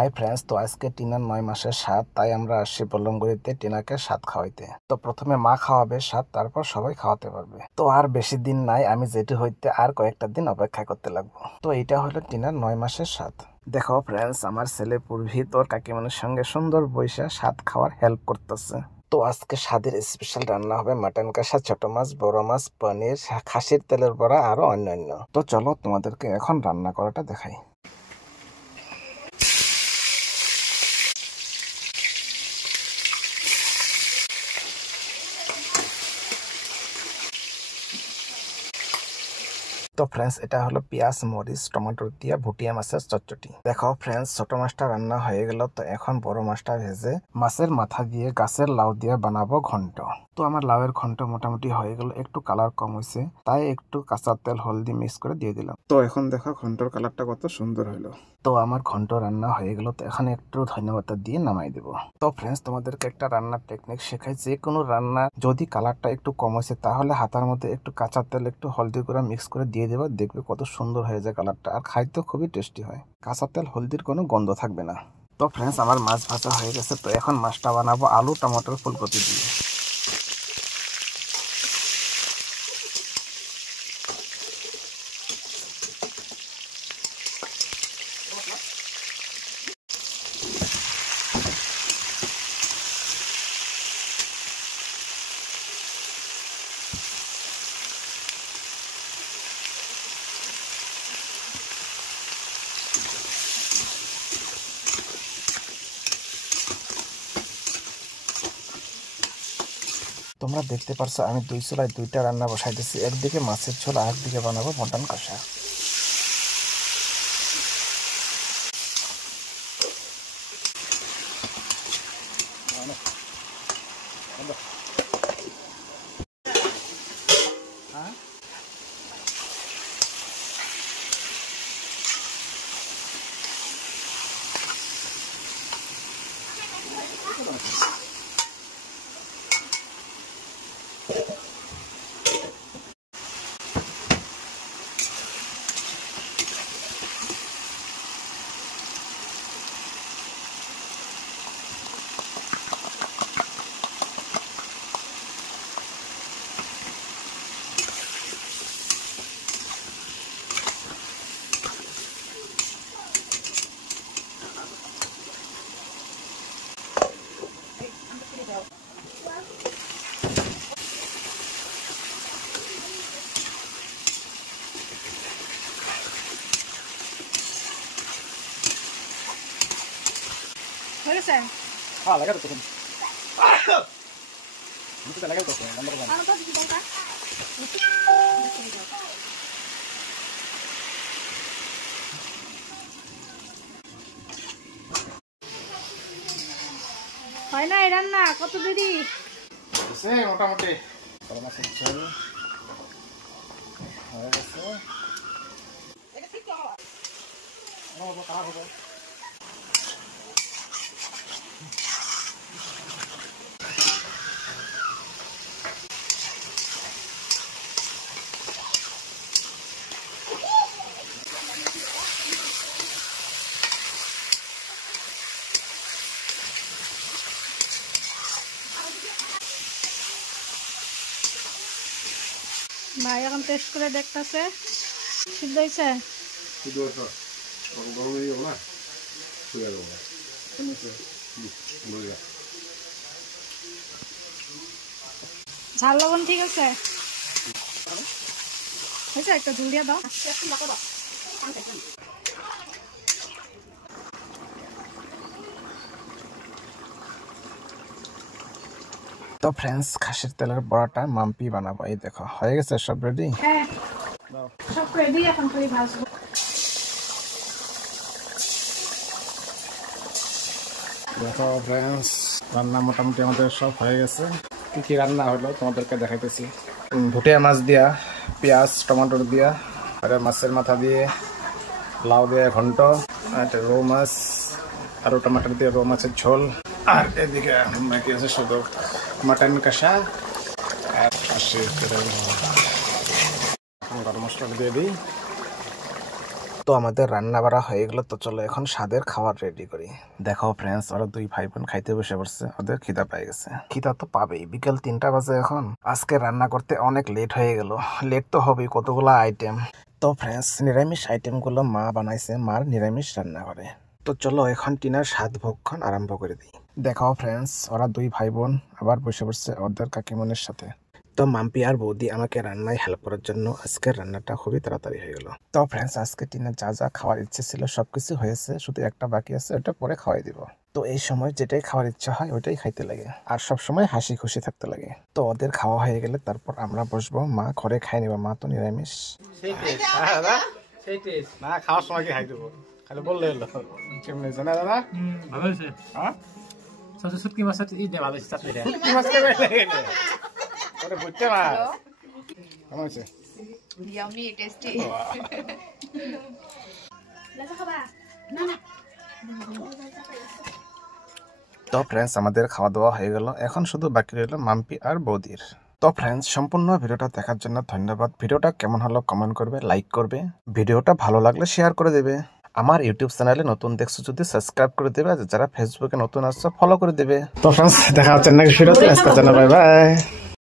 Hi friends, তো আজকে টিনার 9 মাসের স্বাদ, তাই আমরা আসছি বল্লমগুড়িতে টিনাকে স্বাদ খাওয়াইতে। তো প্রথমে মা খাওয়াবে স্বাদ, তারপর সবাই খাওয়াতে পারবে। তো আর বেশি দিন নাই, আমি যেটি হইতে আর কয়েকটা দিন অপেক্ষা করতে লাগবো। তো এটা হলো টিনার 9 মাসের স্বাদ। দেখো ফ্রেন্ডস, আমার ছেলে পূর্বী তোর কাকিমানের সঙ্গে সুন্দর বৈশা স্বাদ খাওয়ার হেল্প করতেছে। তো আজকে স্বাদের স্পেশাল রান্না হবে মাটন কষা, ছোট মাছ, বড় মাছ, পনির, খাসির তেলের বড়া আরো অন্যান্য। তো চলো তোমাদেরকে এখন রান্না করাটা দেখাই। তো ফ্রেন্ডস, এটা হলো পেঁয়াজ, মরিচ, টমেটো দিয়ে ভুটিয়া মাছের চটচটি। দেখো ফ্রেন্ডস, ছোট মাছটা রান্না হয়ে গেল। তো এখন বড় মাছটা ভেজে মাছের মাথা দিয়ে গাছের লাউ দিয়ে বানাবো ঘন্ট। তো আমার লাউয়ের ঘন্ট মোটামুটি হয়ে গেল, একটু কালার কম হয়েছে, তাই একটু কাঁচা তেল হলদি মিক্স করে দিয়ে দিলাম। তো এখন দেখো ঘন্টর কালারটা কত সুন্দর হলো। তো আমার ঘন্ট রান্না হয়ে গেল। তো এখন একটু ধন্যবাদ দিয়ে নামাই দেবো। তো ফ্রেন্ডস, তোমাদেরকে একটা রান্নার টেকনিক শেখাই। যে কোনো রান্না যদি কালারটা একটু কম হয়েছে, তাহলে হাতার মধ্যে একটু কাঁচা তেল একটু হলদি করে মিক্স করে দিয়ে দেবে, দেখবে কত সুন্দর হয়ে যায় কালারটা, আর খাইতে খুবই টেস্টি হয়। কাঁচা তেল হলদির কোনো গন্ধ থাকবে না। তো ফ্রেন্ডস, আমার মাছ ভাজা হয়ে গেছে। তো এখন মাছটা বানাবো আলু, টমেটোর, ফুলকপি দিয়ে। তোমরা দেখতে পারছো আমি দুই চুলায় দুইটা রান্না বসাই দিচ্ছি। একদিকে মাছের ঝোল, আর একদিকে বানাবো মটন কষা। হ্যাঁ, লাগাই তো লাগাই তো হয় না এই রান্না, কত দেরি মোটামুটি মাছের ঝোল হয়ে গেছে। খারাপ হবে। ভাই এখন টেস্ট করে দেখতেছে সিদ্ধ হয়েছে। ঝাল লবণ ঠিক আছে, হয়েছে? একটা ঝুল দিয়ে দাও। তো ফ্রেন্ডস, খাসির তেলের বড়াটা মাম্পি বানাবো। এই দেখো হয়ে গেছে, সব রেডি। হ্যাঁ, সব রেডি, এখন খালি ভাজবো। দেখো ফ্রেন্ডস, রান্না মোটামুটি আমাদের সব হয়ে গেছে। কি কি রান্না হলো তোমাদেরকে দেখাইতেছি। ভুটিয়া মাছ দিয়া, পেঁয়াজ টমেটোর দিয়া, আর মাছের মাথা দিয়ে, লাউ দিয়ে ঘন্ট, আর রৌ মাছ আর টমাটার দিয়ে রৌ মাছের ঝোল, আর এদিকে কি আছে শুধু মাটন কষা আর খাসির তেলের। গরম মশলা দিয়ে দিই। তো আমাদের রান্না বাড়া হয়ে গেল, তো চলো এখন স্বাদের খাবার রেডি করি। দেখো ফ্রেন্ডস, ওরা দুই ভাই বোন খাইতে বসে পড়ছে, ওদের খিদা পেয়ে গেছে। খিদা তো পাবেই, বিকেল 3টা বাজে এখন। আজকে রান্না করতে অনেক লেট হয়ে গেল, লেট তো হবেই, কতগুলো আইটেম। তো ফ্রেন্ডস, নিরামিষ আইটেমগুলো মা বানাইছে, মার নিরামিষ রান্না করে। তো চলো এখন টিনার স্বাদ ভক্ষণ আরম্ভ করে দিই। দেখাও ফ্রেন্ডস, ওরা দুই ভাই বোন আবার বসে পড়ছে ওদের কাকিমনের সাথে। তো মাম্পি আর বৌদি আমাকে রান্নায় হেল্প করার জন্য আজকের রান্নাটা খুবই তাড়াতাড়ি হয়ে গেল। তো ফ্রেন্ডস, আজকে টিনার যা যা খাওয়ার ইচ্ছে ছিল সবকিছু হয়েছে, শুধু একটা বাকি আছে, ওটা পরে খাওয়াই দিব। তো এই সময় যেটাই খাওয়ার ইচ্ছা হয় ওইটাই খাইতে লাগে, আর সব সময় হাসি খুশি থাকতে লাগে। তো ওদের খাওয়া হয়ে গেলে তারপর আমরা বসবো, মা ঘরে খাই নিব, মা তো নিরামিষ। সেই টেস্ট হ্যাঁ দাদা, সেই টেস্ট না খাওয়ার সময় কি খাই দেবো, খালি বললে হলো কেমন হয়েছে না দাদা? ভালো হয়েছে। হ্যাঁ সবচেয়ে শুটকি মাছ ভালো হয়েছে চাটনিটা। কি মাছ খাবে লেগে ওরে বুঝতে মাছ কেমন হয়েছে? Yummy, tasty. তো ফ্রেন্ডস, আমাদের খাওয়া দাওয়া হয়ে গেল, এখন শুধু বাকি রইল মাম্পি আর বৌদির। তো ফ্রেন্ডস, সম্পূর্ণ ভিডিওটা দেখার জন্য ধন্যবাদ। ভিডিওটা কেমন হলো কমেন্ট করবে, লাইক করবে, ভিডিওটা ভালো লাগলে শেয়ার করে দেবে। আমার ইউটিউব চ্যানেলে নতুন দেখছো যদি সাবস্ক্রাইব করে দেবে, আর যারা ফেসবুকে নতুন আসছো ফলো করে দেবে। তো ফ্রেন্ডস, দেখা হচ্ছে নেক্সট ভিডিওতে, আজকের জন্য বাই বাই।